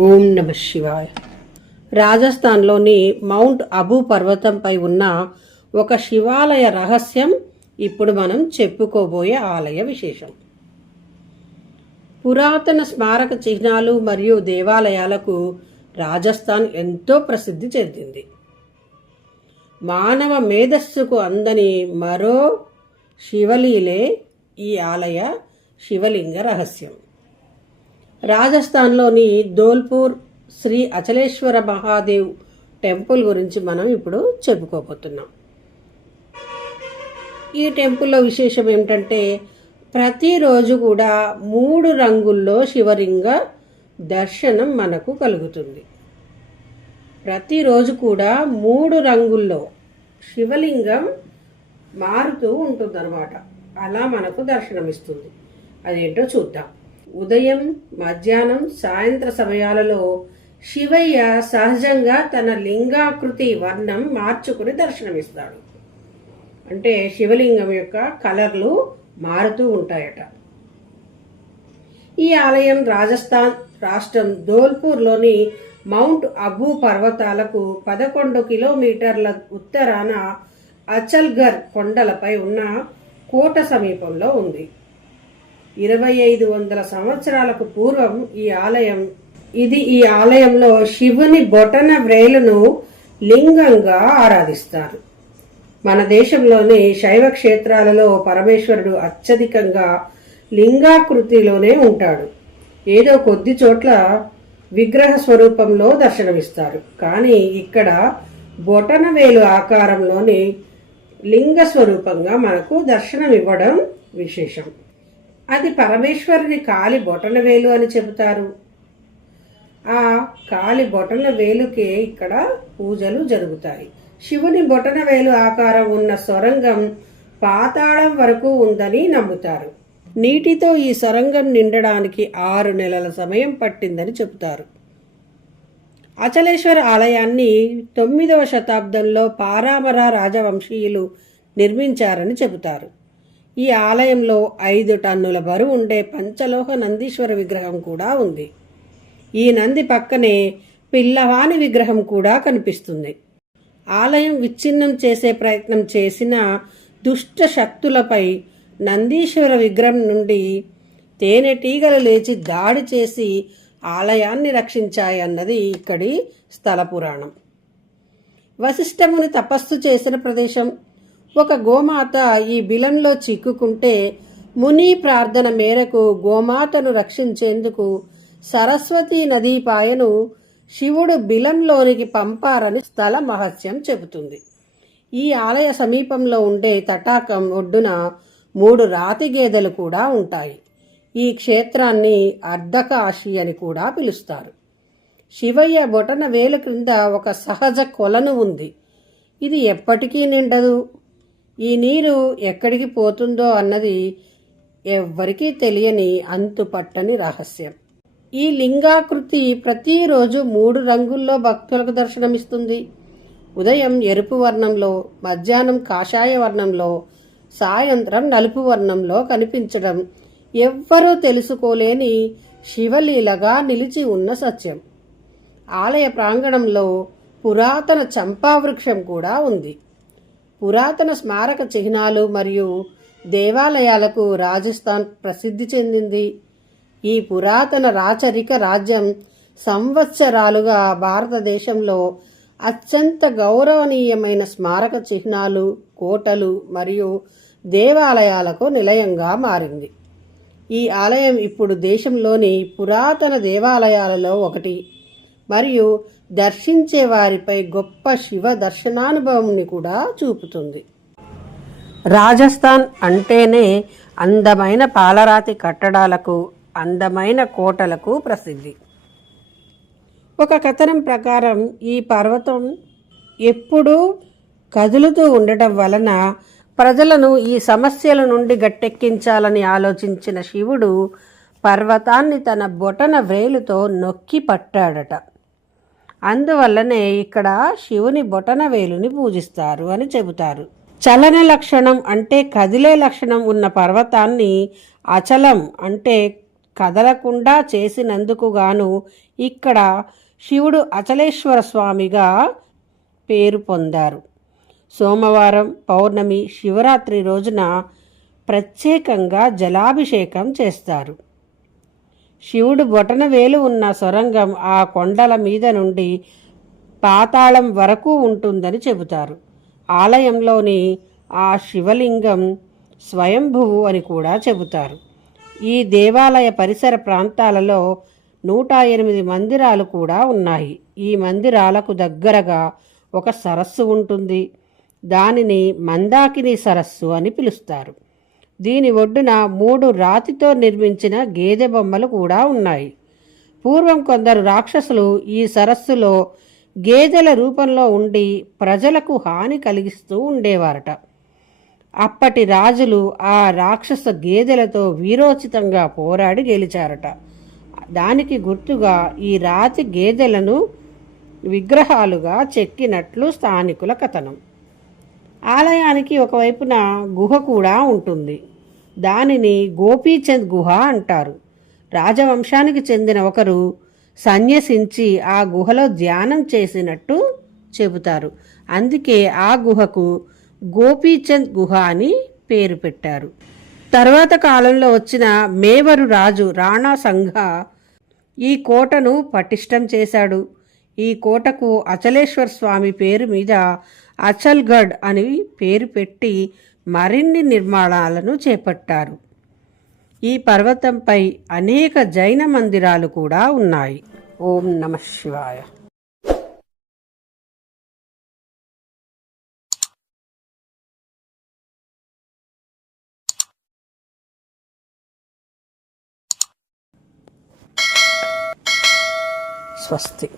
ఓం నమ శివాయ. రాజస్థాన్లోని మౌంట్ అబూ పర్వతంపై ఉన్న ఒక శివాలయ రహస్యం ఇప్పుడు మనం చెప్పుకోబోయే ఆలయ విశేషం. పురాతన స్మారక చిహ్నాలు మరియు దేవాలయాలకు రాజస్థాన్ ఎంతో ప్రసిద్ధి చెందింది. మానవ మేధస్సుకు అందని మరో శివలీలే ఈ ఆలయ శివలింగ రహస్యం. రాజస్థాన్లోని ధోల్పూర్ శ్రీ అచలేశ్వర మహాదేవ్ టెంపుల్ గురించి మనం ఇప్పుడు చెప్పుకోబోతున్నాం. ఈ టెంపుల్లో విశేషం ఏమిటంటే ప్రతిరోజు కూడా మూడు రంగుల్లో శివలింగ దర్శనం మనకు కలుగుతుంది. ప్రతిరోజు కూడా మూడు రంగుల్లో శివలింగం మారుతూ ఉంటుందన్నమాట. అలా మనకు దర్శనమిస్తుంది. అదేంటో చూద్దాం. ఉదయం మధ్యాహ్నం సాయంత్ర సమయాలలో శివయ్య సహజంగా తన లింగాకృతి వర్ణం మార్చుకుని దర్శనమిస్తాడు. అంటే శివలింగం యొక్క కలర్లు మారుతూ ఉంటాయట. ఈ ఆలయం రాజస్థాన్ రాష్ట్రం ధోల్పూర్లోని మౌంట్ అబూ పర్వతాలకు పదకొండు కిలోమీటర్ల ఉత్తరాన అచల్ఘర్ కొండలపై ఉన్న కోట సమీపంలో ఉంది. ఇరవై ఐదు వందల సంవత్సరాలకు పూర్వం ఈ ఆలయం ఇది ఈ ఆలయంలో శివుని బొటన వ్రేలును లింగంగా ఆరాధిస్తారు. మన దేశంలోని శైవ క్షేత్రాలలో పరమేశ్వరుడు అత్యధికంగా లింగాకృతిలోనే ఉంటాడు. ఏదో కొద్ది చోట్ల విగ్రహ స్వరూపంలో దర్శనమిస్తారు. కానీ ఇక్కడ బొటనవేలు ఆకారంలోని లింగ స్వరూపంగా మనకు దర్శనమివ్వడం విశేషం. అది పరమేశ్వరుని కాలి బొటన వేలు అని చెబుతారు. ఆ కాలి బొటన వేలుకే ఇక్కడ పూజలు జరుగుతాయి. శివుని బొటన వేలు ఆకారం ఉన్న సొరంగం పాతాళం వరకు ఉందని నమ్ముతారు. నీటితో ఈ సొరంగం నిండడానికి ఆరు నెలల సమయం పట్టిందని చెబుతారు. అచలేశ్వర ఆలయాన్ని తొమ్మిదవ శతాబ్దంలో పారామర రాజవంశీయులు నిర్మించారని చెబుతారు. ఈ ఆలయంలో ఐదు టన్నుల బరువు ఉండే పంచలోహ నందీశ్వర విగ్రహం కూడా ఉంది. ఈ నంది పక్కనే పిల్లవాని విగ్రహం కూడా కనిపిస్తుంది. ఆలయం విచ్ఛిన్నం చేసే ప్రయత్నం చేసిన దుష్ట శక్తులపై నందీశ్వర విగ్రహం నుండి తేనెటీగలు లేచి దాడి చేసి ఆలయాన్ని రక్షించాయన్నది ఇక్కడి స్థల పురాణం. వశిష్ఠముని తపస్సు చేసిన ప్రదేశం ఒక గోమాత ఈ బిలంలో చిక్కుకుంటే ముని ప్రార్థన మేరకు గోమాతను రక్షించేందుకు సరస్వతీ నదీపాయను శివుడు బిలంలోనికి పంపారని స్థల మహత్యం చెబుతుంది. ఈ ఆలయ సమీపంలో ఉండే తటాకం ఒడ్డున మూడు రాతి గేదెలు కూడా ఉంటాయి. ఈ క్షేత్రాన్ని అర్ధకాశి అని కూడా పిలుస్తారు. శివయ్య బొటన వేలు క్రింద ఒక సహజ కొలను ఉంది. ఇది ఎప్పటికీ నిండదు. ఈ నీరు ఎక్కడికి పోతుందో అన్నది ఎవ్వరికీ తెలియని అంతుపట్టని రహస్యం. ఈ లింగాకృతి ప్రతిరోజు మూడు రంగుల్లో భక్తులకు దర్శనమిస్తుంది. ఉదయం ఎరుపు వర్ణంలో మధ్యాహ్నం కాషాయ వర్ణంలో సాయంత్రం నలుపు వర్ణంలో కనిపించడం ఎవ్వరూ తెలుసుకోలేని శివలీలగా నిలిచి ఉన్న సత్యం. ఆలయ ప్రాంగణంలో పురాతన చంపావృక్షం కూడా ఉంది. పురాతన స్మారక చిహ్నాలు మరియు దేవాలయాలకు రాజస్థాన్ ప్రసిద్ధి చెందింది. ఈ పురాతన రాచరిక రాజ్యం సంవత్సరాలుగా భారతదేశంలో అత్యంత గౌరవనీయమైన స్మారక చిహ్నాలు కోటలు మరియు దేవాలయాలకు నిలయంగా మారింది. ఈ ఆలయం ఇప్పుడు దేశంలోని పురాతన దేవాలయాలలో ఒకటి. మరియు దర్శించే వారిపై గొప్ప శివ దర్శనానుభవంని కూడా చూపుతుంది. రాజస్థాన్ అంటేనే అందమైన పాలరాతి కట్టడాలకు అందమైన కోటలకు ప్రసిద్ధి. ఒక కథనం ప్రకారం ఈ పర్వతం ఎప్పుడూ కదులుతూ ఉండటం వలన ప్రజలను ఈ సమస్యల నుండి గట్టెక్కించాలని ఆలోచించిన శివుడు పర్వతాన్ని తన బొటన వ్రేలుతో నొక్కి పట్టాడట. అందువల్లనే ఇక్కడ శివుని బొటన వేలుని పూజిస్తారు అని చెబుతారు. చలన లక్షణం అంటే కదిలే లక్షణం ఉన్న పర్వతాన్ని అచలం అంటే కదలకుండా చేసినందుకు గాను ఇక్కడ శివుడు అచలేశ్వర స్వామిగా పేరు పొందారు. సోమవారం పౌర్ణమి శివరాత్రి రోజున ప్రత్యేకంగా జలాభిషేకం చేస్తారు. శివుడు బొటన వేలు ఉన్న సొరంగం ఆ కొండల మీద నుండి పాతాళం వరకు ఉంటుందని చెబుతారు. ఆలయంలోని ఆ శివలింగం స్వయంభువు అని కూడా చెబుతారు. ఈ దేవాలయ పరిసర ప్రాంతాలలో నూట ఎనిమిది మందిరాలు కూడా ఉన్నాయి. ఈ మందిరాలకు దగ్గరగా ఒక సరస్సు ఉంటుంది. దానిని మందాకిని సరస్సు అని పిలుస్తారు. దీని ఒడ్డున మూడు రాతితో నిర్మించిన గేదె బొమ్మలు కూడా ఉన్నాయి. పూర్వం కొందరు రాక్షసులు ఈ సరస్సులో గేదెల రూపంలో ఉండి ప్రజలకు హాని కలిగిస్తూ ఉండేవారట. అప్పటి రాజులు ఆ రాక్షస గేదెలతో వీరోచితంగా పోరాడి గెలిచారట. దానికి గుర్తుగా ఈ రాతి గేదెలను విగ్రహాలుగా చెక్కినట్లు స్థానికుల కథనం. ఆలయానికి ఒకవైపున గుహ కూడా ఉంటుంది. దానిని గోపీచంద్ గుహ అంటారు. రాజవంశానికి చెందిన ఒకరు సన్యసించి ఆ గుహలో ధ్యానం చేసినట్టు చెబుతారు. అందుకే ఆ గుహకు గోపీచంద్ గుహ అని పేరు పెట్టారు. తర్వాత కాలంలో వచ్చిన మేవరు రాజు రాణా సంఘ ఈ కోటను పటిష్టం చేశాడు. ఈ కోటకు అచలేశ్వర్ స్వామి పేరు మీద అచల్గఢ్ అని పేరు పెట్టి మరిన్ని నిర్మాణాలను చేపట్టారు. ఈ పర్వతంపై అనేక జైన మందిరాలు కూడా ఉన్నాయి. ఓం నమ శివాయ. స్వస్తి.